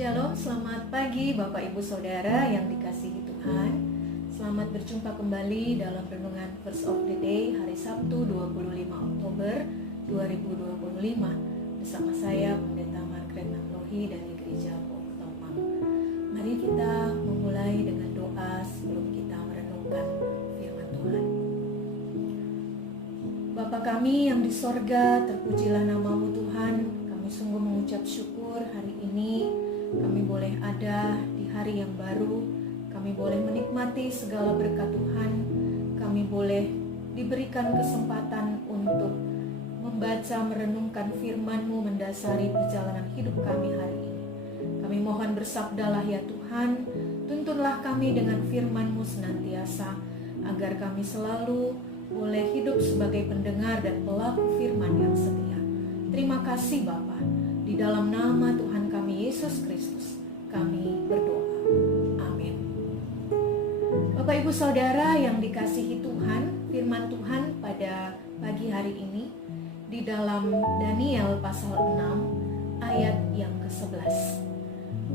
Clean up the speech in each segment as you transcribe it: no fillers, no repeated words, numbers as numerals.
Shalom, selamat pagi Bapak Ibu Saudara yang dikasihi Tuhan. Selamat berjumpa kembali dalam Renungan Verse of the Day hari Sabtu 25 Oktober 2025 bersama saya Pendeta Margaret Nanglohi dari Gereja Poktomang. Mari kita memulai dengan doa sebelum kita merenungkan firman Tuhan. Bapa kami yang di sorga, terpujilah namamu Tuhan. Kami sungguh mengucap syukur hari ini kami boleh ada di hari yang baru. Kami boleh menikmati segala berkat Tuhan. Kami boleh diberikan kesempatan untuk membaca, merenungkan firman-Mu mendasari perjalanan hidup kami hari ini. Kami mohon bersabdalah ya Tuhan, tuntunlah kami dengan firman-Mu senantiasa, agar kami selalu boleh hidup sebagai pendengar dan pelaku firman yang setia. Terima kasih Bapa. Di dalam nama Tuhan kami Yesus Kristus, kami berdoa. Amin. Bapak Ibu Saudara yang dikasihi Tuhan, firman Tuhan pada pagi hari ini di dalam Daniel pasal 6 ayat yang ke-11.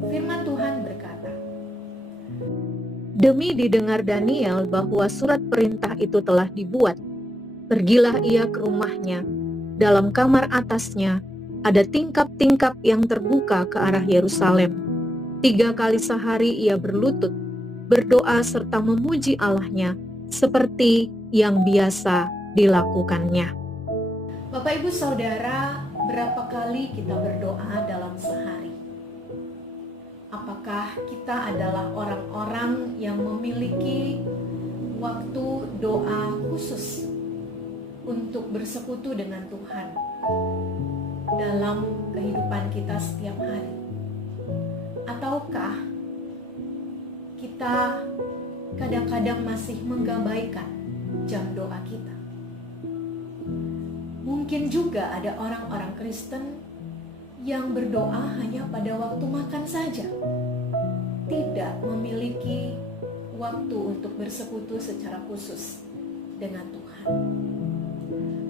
Firman Tuhan berkata, "Demi didengar Daniel bahwa surat perintah itu telah dibuat, pergilah ia ke rumahnya. Dalam kamar atasnya ada tingkap-tingkap yang terbuka ke arah Yerusalem. 3 kali sehari ia berlutut, berdoa serta memuji Allahnya seperti yang biasa dilakukannya." Bapak Ibu Saudara, berapa kali kita berdoa dalam sehari? Apakah kita adalah orang-orang yang memiliki waktu doa khusus untuk bersekutu dengan Tuhan dalam kehidupan kita setiap hari? Ataukah kita kadang-kadang masih menggabaikan jam doa kita? Mungkin juga ada orang-orang Kristen yang berdoa hanya pada waktu makan saja, tidak memiliki waktu untuk bersekutu secara khusus dengan Tuhan.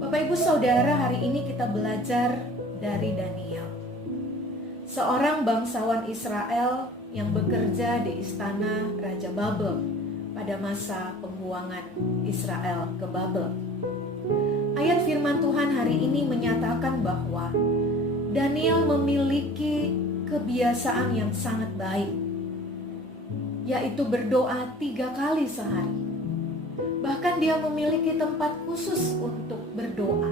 Bapak Ibu Saudara, hari ini kita belajar dari Daniel, seorang bangsawan Israel yang bekerja di istana Raja Babel pada masa pembuangan Israel ke Babel. Ayat firman Tuhan hari ini menyatakan bahwa Daniel memiliki kebiasaan yang sangat baik, yaitu berdoa 3 kali sehari. Bahkan dia memiliki tempat khusus untuk berdoa,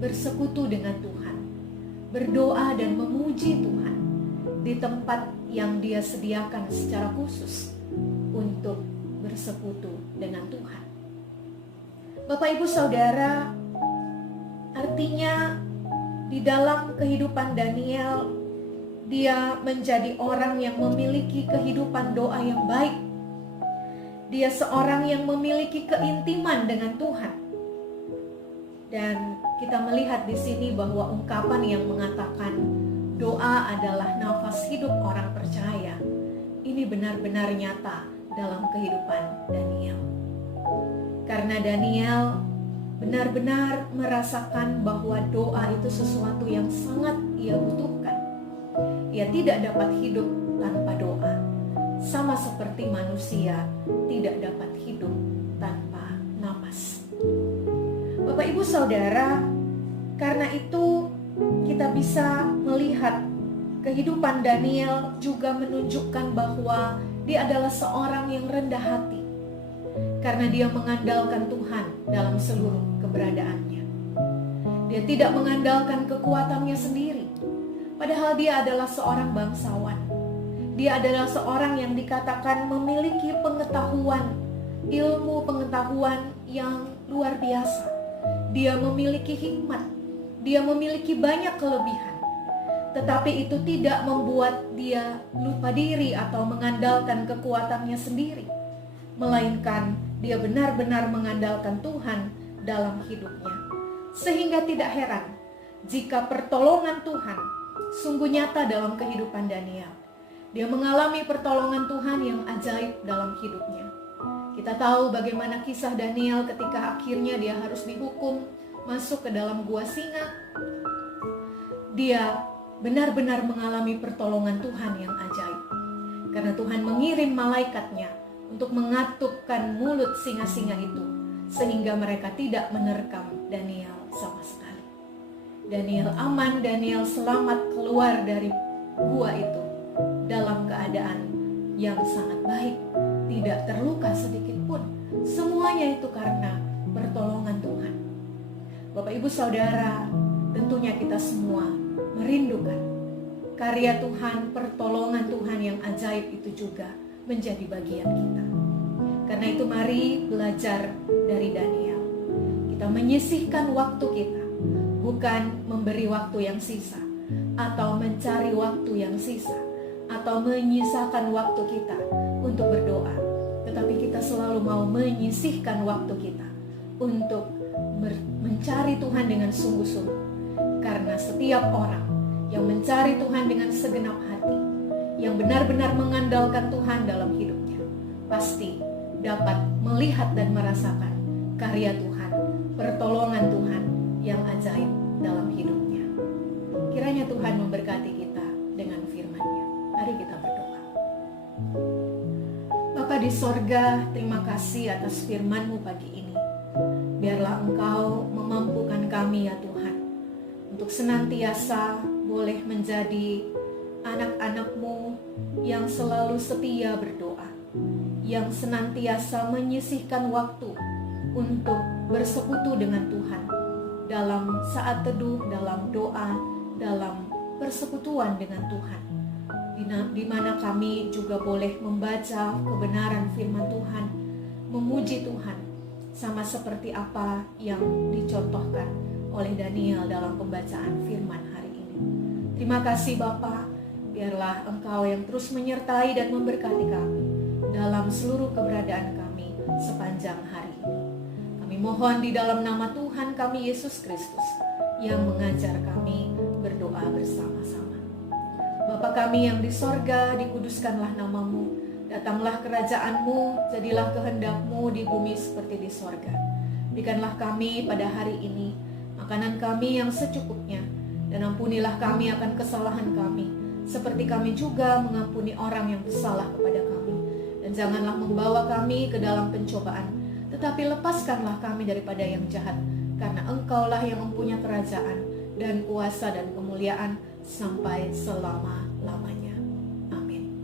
bersekutu dengan Tuhan, berdoa dan memuji Tuhan di tempat yang dia sediakan secara khusus untuk bersekutu dengan Tuhan. Bapak Ibu Saudara, artinya di dalam kehidupan Daniel, dia menjadi orang yang memiliki kehidupan doa yang baik. Dia seorang yang memiliki keintiman dengan Tuhan. Dan kita melihat di sini bahwa ungkapan yang mengatakan doa adalah nafas hidup orang percaya, ini benar-benar nyata dalam kehidupan Daniel. Karena Daniel benar-benar merasakan bahwa doa itu sesuatu yang sangat ia butuhkan. Ia tidak dapat hidup tanpa doa, sama seperti manusia tidak dapat hidup tanpa napas. Bapak Ibu Saudara, karena itu kita bisa melihat kehidupan Daniel juga menunjukkan bahwa dia adalah seorang yang rendah hati, karena dia mengandalkan Tuhan dalam seluruh keberadaannya. Dia tidak mengandalkan kekuatannya sendiri, padahal dia adalah seorang bangsawan. Dia adalah seorang yang dikatakan memiliki pengetahuan, ilmu pengetahuan yang luar biasa. Dia memiliki hikmat, dia memiliki banyak kelebihan. Tetapi itu tidak membuat dia lupa diri atau mengandalkan kekuatannya sendiri, melainkan dia benar-benar mengandalkan Tuhan dalam hidupnya. Sehingga tidak heran jika pertolongan Tuhan sungguh nyata dalam kehidupan Daniel. Dia mengalami pertolongan Tuhan yang ajaib dalam hidupnya. Kita tahu bagaimana kisah Daniel ketika akhirnya dia harus dihukum masuk ke dalam gua singa. Dia benar-benar mengalami pertolongan Tuhan yang ajaib. Karena Tuhan mengirim malaikatnya untuk mengatupkan mulut singa-singa itu, sehingga mereka tidak menerkam Daniel sama sekali. Daniel aman, Daniel selamat keluar dari gua itu dalam keadaan yang sangat baik, tidak terluka sedikit pun. Semuanya itu karena pertolongan Tuhan. Bapak Ibu Saudara, tentunya kita semua merindukan karya Tuhan, pertolongan Tuhan yang ajaib itu juga menjadi bagian kita. Karena itu mari belajar dari Daniel. Kita menyisihkan waktu kita, bukan memberi waktu yang sisa, atau mencari waktu yang sisa, atau menyisakan waktu kita untuk berdoa. Tetapi kita selalu mau menyisihkan waktu kita untuk mencari Tuhan dengan sungguh-sungguh. Karena setiap orang yang mencari Tuhan dengan segenap hati, yang benar-benar mengandalkan Tuhan dalam hidupnya, pasti dapat melihat dan merasakan karya Tuhan, pertolongan Tuhan yang ajaib dalam hidupnya. Kiranya Tuhan memberkati kita dengan firman-Nya. Mari kita berdoa. Bapa di sorga, terima kasih atas firman-Mu pagi ini. Biarlah Engkau memampukan kami ya Tuhan, untuk senantiasa boleh menjadi anak-anak-Mu yang selalu setia berdoa, yang senantiasa menyisihkan waktu untuk bersekutu dengan Tuhan dalam saat teduh, dalam doa, dalam persekutuan dengan Tuhan, di mana kami juga boleh membaca kebenaran firman Tuhan, memuji Tuhan, sama seperti apa yang dicontohkan oleh Daniel dalam pembacaan firman hari ini. Terima kasih Bapa, biarlah Engkau yang terus menyertai dan memberkati kami dalam seluruh keberadaan kami sepanjang hari ini. Kami mohon di dalam nama Tuhan kami Yesus Kristus yang mengajar kami berdoa bersama-sama. Bapa kami yang di sorga, dikuduskanlah nama-Mu, datanglah kerajaan-Mu, jadilah kehendak-Mu di bumi seperti di sorga. Berikanlah kami pada hari ini makanan kami yang secukupnya, dan ampunilah kami akan kesalahan kami, seperti kami juga mengampuni orang yang bersalah kepada kami. Dan janganlah membawa kami ke dalam pencobaan, tetapi lepaskanlah kami daripada yang jahat, karena Engkaulah yang mempunyai kerajaan dan kuasa dan kemuliaan sampai selama-lamanya. Amin.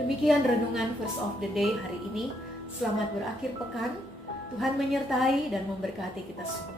Demikian renungan Verse of the Day hari ini. Selamat berakhir pekan. Tuhan menyertai dan memberkati kita semua.